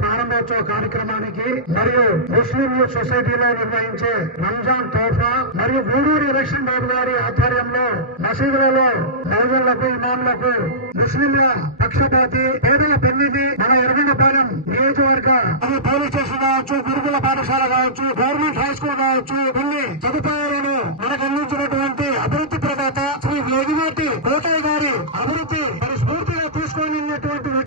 ప్రారంభోత్సవ కార్యక్రమానికి మరియు ముస్లిం సొసైటీలో నిర్వహించే రంజాన్ తోఫా మరియు గూడూరు ఎలక్షన్ బాబు గారి ఆధ్వర్యంలో మసీదులలో మౌజులకు ఇమాంలకు ముస్లింల పక్షపాతి పేదల పెన్నిధి మన ఎర్రగొండపాలెం నియోజకవర్గ పోలీస్ స్టేషన్ కావచ్చు, గురుకుల పాఠశాల కావచ్చు, గవర్నమెంట్ హై స్కూల్ కావచ్చు, కొన్ని సదుపాయాలను మనకు అందించినటువంటి అభివృద్ధి ప్రదాత శ్రీ వేగిమూర్తి కోటయ్య గారి అభివృద్ధి మరి స్ఫూర్తిగా తీసుకొని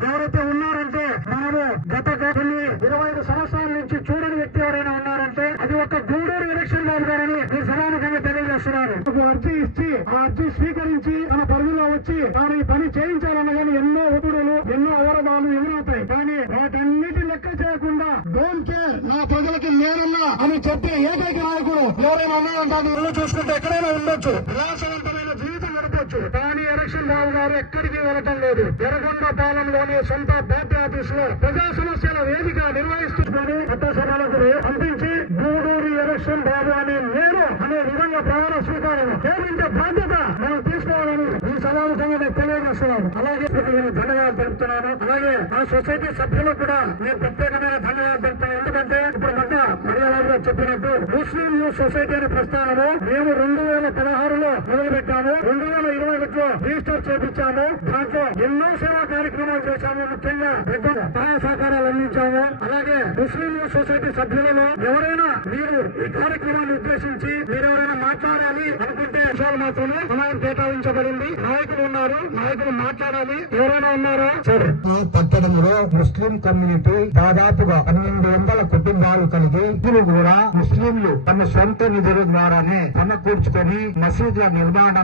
ఎవరైతే ఉన్నారంటే మనము గత 25 సంవత్సరాల నుంచి చూడని వ్యక్తి ఎవరైనా ఉన్నారంటే అది ఒక గూడూరు ఎలక్షన్ బాబు గారని ఈ సమానంగా తెలియజేస్తున్నారు. అర్జీ ఇచ్చి ఆ అర్జీ స్వీకరించి మన పరిధిలో వచ్చి తాను ఈ పని చేయించాలన్న కానీ ఎన్నో ఒత్తిడులు, ఎన్నో అవరోధాలు ఎదురవుతాయి. కానీ వాటన్నిటి లెక్క చేయకుండా డోంట్ కేర్, నా ప్రజలకి నేనున్నా అని చెప్పే ఏకైక నాయకుడు ఎవరైనా ఉన్నారంటే అది చూసుకుంటే ఎక్కడైనా ఉండొచ్చు, విలాసవంతమైన జీవితం గడపొచ్చు. కానీ ఎలక్షన్ బాబు గారు ఎక్కడికి వెళ్ళటం లేదు. ఎర్రగొండపాలెంలోని సొంత పార్టీ ఆఫీస్ లో ప్రజా సమస్యల వేదిక నిర్వహిస్తుందని కొత్త సభలకు పంపించి గూడూరు ఎలక్షన్ బాబు అని నేను అనే విధంగా ప్రమాణ స్వీకారం చేయించే బాధ్యత మనం తీసుకోవాలని ఈ సమావేశంగా తెలియజేస్తున్నాను. అలాగే నేను ధన్యవాదాలు తెలుపుతున్నాను. అలాగే ఆ సొసైటీ సభ్యులకు కూడా నేను ప్రత్యేకమైన ధన్యవాదాలు తెలుపుతున్నాను. ఎందుకంటే ఇప్పుడు మర్యాదగా చెప్పినట్టు ముస్లిం యూత్ సొసైటీ అనే ప్రస్థానము మేము 2016లో మొదలు పెట్టాము. 2021లో రిజిస్టర్ చేపించాము. దాంట్లో ఎన్నో సేవా కార్యక్రమాలు చేశాము. ముఖ్యంగా సహాయ సహకారాలు అందించాము. అలాగే ముస్లిం యూత్ సొసైటీ సభ్యులలో ఎవరైనా మీరు ఈ కార్యక్రమాన్ని ఉద్దేశించి మీరెవరైనా మాట్లాడాలి అనుకుంటే విషయాలు మాత్రమే సమయం కేటాయించబడింది. నాయకులు ఉన్నారు, నాయకులు మాట్లాడాలి. ఎవరైనా ఉన్నారా? సరే. పట్టణంలో ముస్లిం కమ్యూనిటీ దాదాపుగా 1200 కుటుంబాలు కలిగి ఇప్పుడు కూడా ముస్లింలు తమ సొంత నిధుల ద్వారానే సమకూర్చుకొని మసీదుల నిర్వహణ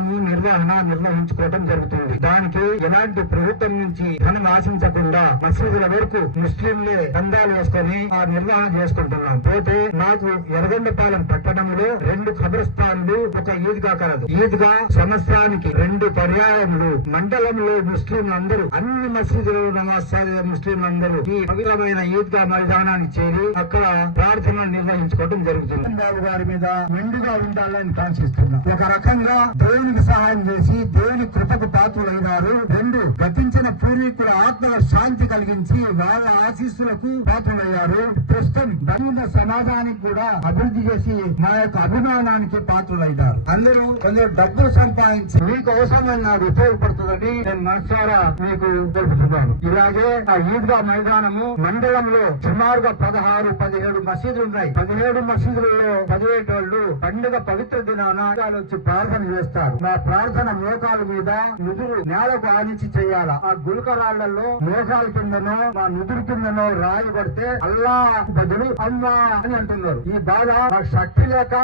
నిర్వహించుకోవడం జరుగుతుంది. దానికి ఎలాంటి ప్రభుత్వం నుంచి ధనం ఆశించకుండా మసీదుల వరకు ముస్లింలే దండాలు వేసుకొని ఆ నిర్వహణ చేసుకుంటున్నాం. పోతే నాకు ఎర్రగొండపాలెం పట్టణంలో 2 ఖబరస్థాన్లు, ఒక ఈద్గా కలదు. ఈద్గా సంవత్సరానికి 2 పర్యాయములు మండలంలో ముస్లింలందరూ అన్ని మసీదులలో నమాజ్ చదివే ముస్లింలందరూ ఈ పవిత్రమైన ఈద్గా మైదానానికి చేరి అక్కడ ప్రార్థనలు నిర్వహించుకోవడం జరుగుతుంది. బాబు గారి మీద మెండుగా ఉండాలని కాంక్షిస్తున్నాం. ఒక రకంగా దేవునికి సహాయం చేసి దేవుని కృపకు పాత్రులైనారు. 2 గతించిన పూర్వీకుల ఆత్మల శాంతి కలిగించి వాళ్ళ ఆశీస్సులకు పాత్రులయ్యారు. ప్రస్తుతం బలహీన సమాజానికి కూడా అభివృద్ధి చేసి మా యొక్క అభిమానానికి పాత్రులైనారు. అందరూ కొంచెం డబ్బులు సంపాదించి మీకు అవసరమైన ఉపయోగపడుతుందని నేను మనసారా మీకు తెలుపుతున్నాను. ఇలాగే ఆ ఈద్గా మైదానము మండలంలో సుమారుగా 16-17 మసీదులు ఉన్నాయి. 17 మసీదులలో చదివేటోళ్లు పండుగ పవిత్ర దినాన వచ్చి ప్రార్థన చేస్తారు. మా ప్రార్థన మోకాల మీద నుదురు నేలకు ఆనించి చేయాలా. ఆ గుల్కరాళ్లలో మోకాల కిందనో మా నుదురు కిందనో రాయి పడితే అల్లా బదులు అమ్మా అని అంటున్నారు. ఈ బాధ మాకు శక్తి లేక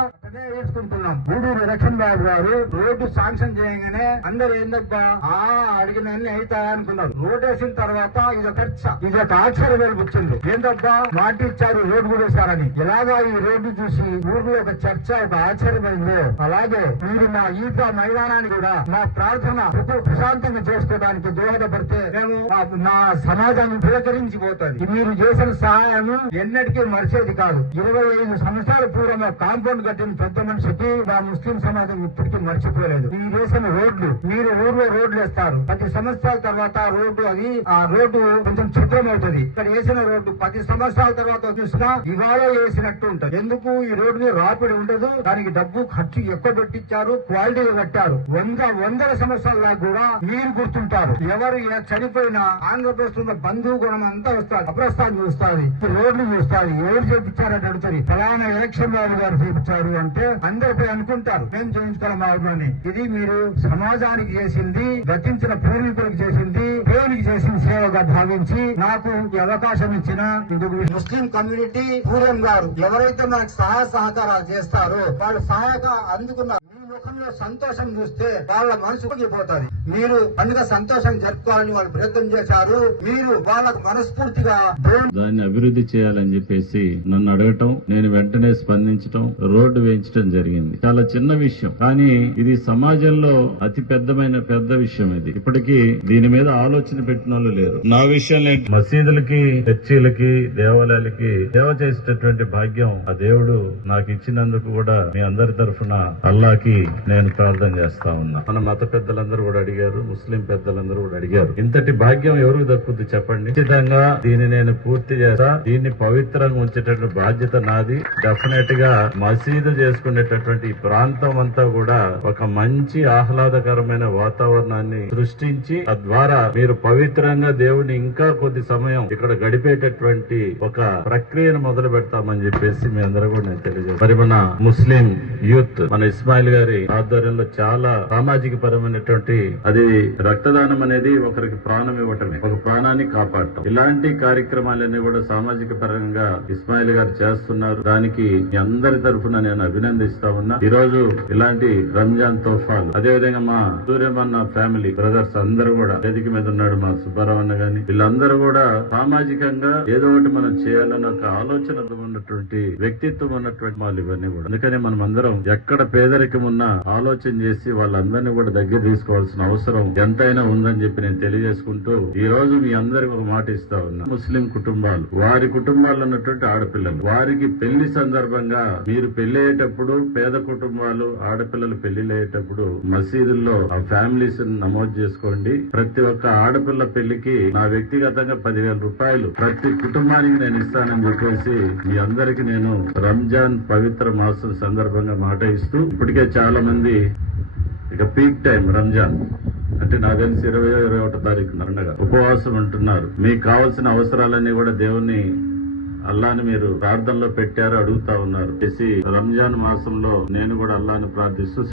వేసుకుంటున్నాం. గూడూరు ఎలక్షన్ బాబు గారు రోడ్డు శాంక్షన్ చేయగానే అందరూ ఏందబ్బా అడిగిన అన్ని అవుతాయా అనుకున్నారు. రోడ్డు వేసిన తర్వాత ఇదొక ఆశ్చర్యం వచ్చింది. ఏందబ్బా మాట ఇచ్చారు, రోడ్డు కూడా వేశారని. ఇలాగా ఈ రోడ్డు చూసి ఊర్లో ఒక చర్చ, ఒక ఆశ్చర్యమైంది. అలాగే మీరు మా ఈద్గా మైదానాన్ని కూడా మా ప్రార్థన ప్రశాంతంగా చేసుకోవడానికి దోహదపడితే మేము మా సమాజాన్ని పులకరించిపోతుంది. మీరు చేసిన సహాయం ఎన్నటికీ మరిచేది కాదు. 25 సంవత్సరాల పూర్వం కాంపౌండ్ కట్టిన పెద్ద మనిషికి మా ముస్లిం సమాజం ఇప్పటికీ మర్చిపోలేదు. ఈ వేసిన రోడ్లు మీరు ఊర్లో రోడ్లు వేస్తారు. 10 సంవత్సరాల తర్వాత ఆ రోడ్డు కొంచెం చిత్రం అవుతుంది. ఇక్కడ వేసిన రోడ్డు 10 సంవత్సరాల తర్వాత చూసినా ఇవాళ వేసినట్టు ఉంటుంది. ఎందుకు ఈ రోడ్డు మీద రాపిడి ఉండదు. దానికి డబ్బు ఖర్చు ఎక్కువ పెట్టించారు, క్వాలిటీగా కట్టారు. 100 సంవత్సరాల దాకా కూడా మీరు గుర్తుంటారు. ఎవరు చనిపోయినా ఆంధ్రప్రదేశ్ లో బంధువు గుణం అంతా వస్తారు. అప్రస్థానం చూస్తుంది, రోడ్లు చూస్తారు. ఎవరు చేపించారని అడుగుతుంది. ఫలానా ఎలక్షన్ బాబు గారు చేపించారు అంటే అందరిపై అనుకుంటారు మేము చేయించుకోవాలి మా ఊరిని. ఇది మీరు సమాజానికి చేసింది, గతించిన పూర్వీకులకు చేసింది, దేవునికి చేసిన సేవగా భావించి నాకు ఈ అవకాశం ఇచ్చిన ముస్లిం కమ్యూనిటీ పూర్వం గారు ఎవరైతే మనకు సహాయ సహకారాలు చేస్తారో వాళ్ళు సహాయక అందుకున్నారు. ముఖంలో సంతోషం చూస్తే వాళ్ళ మనసు పోతుంది. మీరు పండుగ సంతోషం జరుపుకోవాలని వాళ్ళు ప్రయత్నం చేశారు. మీరు వాళ్ళకు మనస్ఫూర్తిగా దాన్ని అభివృద్ధి చేయాలని చెప్పేసి నన్ను అడగటం, నేను వెంటనే స్పందించటం, రోడ్డు వేయించడం జరిగింది. చాలా చిన్న విషయం, కానీ ఇది సమాజంలో అతి పెద్ద విషయం. ఇది ఇప్పటికీ దీని మీద ఆలోచన పెట్టిన వాళ్ళు లేరు. నా విషయంలో మసీదులకి, చర్చిలకి, దేవాలయాలకి సేవ చేసేటటువంటి భాగ్యం ఆ దేవుడు నాకు ఇచ్చినందుకు కూడా మీ అందరి తరఫున అల్లాకి నేను ప్రార్థన చేస్తా ఉన్నా. మన మత పెద్దలందరూ కూడా అడిగారు, ముస్లిం పెద్దలందరూ కూడా అడిగారు. ఇంతటి భాగ్యం ఎవరికి దక్కుద్ది చెప్పండి? ఖచ్చితంగా దీన్ని నేను పూర్తి చేస్తా. దీన్ని పవిత్రంగా ఉంచేటటువంటి బాధ్యత నాది. డెఫినెట్ గా మసీదు చేసుకునేటటువంటి ఈ ప్రాంతం అంతా కూడా ఒక మంచి ఆహ్లాదకరమైన వాతావరణాన్ని సృష్టించి తద్వారా మీరు పవిత్రంగా దేవుని ఇంకా కొద్ది సమయం ఇక్కడ గడిపేటటువంటి ఒక ప్రక్రియను మొదలు పెడతామని చెప్పేసి మీ అందరూ కూడా నేను తెలియజేస్తాను. మరి మన ముస్లిం యూత్ మన ఇస్మాయిల్ గారి ఆధ్వర్యంలో చాలా సామాజిక పరమైనటువంటి అది రక్తదానం అనేది ఒకరికి ప్రాణం ఇవ్వటమే, ఒక ప్రాణాన్ని కాపాడటం. ఇలాంటి కార్యక్రమాలన్నీ కూడా సామాజిక పరంగా ఇస్మాయిల్ గారు చేస్తున్నారు. దానికి మీ అందరి తరఫున నేను అభినందిస్తా ఉన్నా. ఈ రోజు ఇలాంటి రంజాన్ తోఫాలు, అదేవిధంగా మా సూర్యమన్న ఫ్యామిలీ బ్రదర్స్ అందరూ కూడా వేదిక మీద ఉన్నాడు, మా సుబ్బారావు అన్న గాని, వీళ్ళందరూ కూడా సామాజికంగా ఏదో ఒకటి మనం చేయాలని ఒక ఆలోచన ఉన్నటువంటి వ్యక్తిత్వం ఉన్నటువంటి వాళ్ళు ఇవన్నీ కూడా. అందుకని మనం అందరం ఎక్కడ పేదరికం ఉన్నా ఆలోచన చేసి వాళ్ళందరినీ కూడా దగ్గర తీసుకోవాల్సిన అవసరం ఎంతైనా ఉందని చెప్పి నేను తెలియజేసుకుంటూ ఈ రోజు మీ అందరికి ఒక మాట ఇస్తా ఉన్నా. ముస్లిం కుటుంబాలు, వారి కుటుంబాల్లో ఉన్నటువంటి ఆడపిల్లలు, వారికి పెళ్లి సందర్భంగా మీరు పెళ్లయ్యేటప్పుడు పేద కుటుంబాలు ఆడపిల్లలు పెళ్లిళ్ళయ్యేటప్పుడు మసీదుల్లో ఆ ఫ్యామిలీస్ నమోదు చేసుకోండి. ప్రతి ఒక్క ఆడపిల్ల పెళ్లికి నా వ్యక్తిగతంగా 10,000 రూపాయలు ప్రతి కుటుంబానికి నేను ఇస్తానని చెప్పేసి మీ అందరికి నేను రంజాన్ పవిత్ర మాసం సందర్భంగా మాట ఇస్తూ, ఇప్పటికే చాలా మంది ఇక పీక్ టైం రంజాన్ అంటే నాకు తెలిసి 20-21 తారీఖు పండగ ఉపవాసం ఉంటున్నారు. మీకు కావాల్సిన అవసరాలన్నీ కూడా దేవుని అల్లాని మీరు ప్రార్థనలో పెట్టారు, అడుగుతా ఉన్నారు. రంజాన్ మాసంలో నేను కూడా అల్లాని ప్రార్థిస్తూ